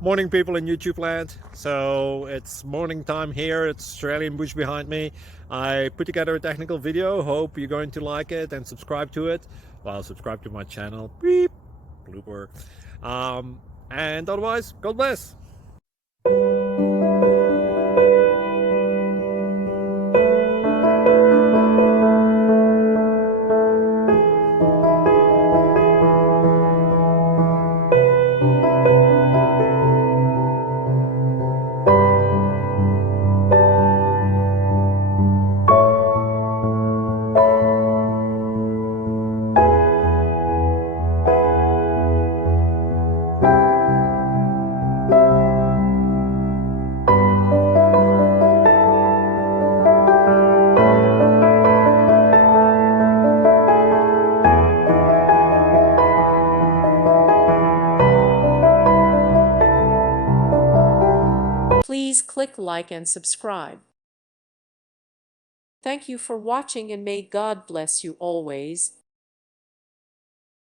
Morning, people in YouTube land. So it's morning time here. It's Australian bush behind me. I put together a technical video. Hope you're going to like it and subscribe to it. Well, subscribe to my channel. Beep, blooper. And otherwise, God bless. Please click like and subscribe. Thank you for watching and may God bless you always.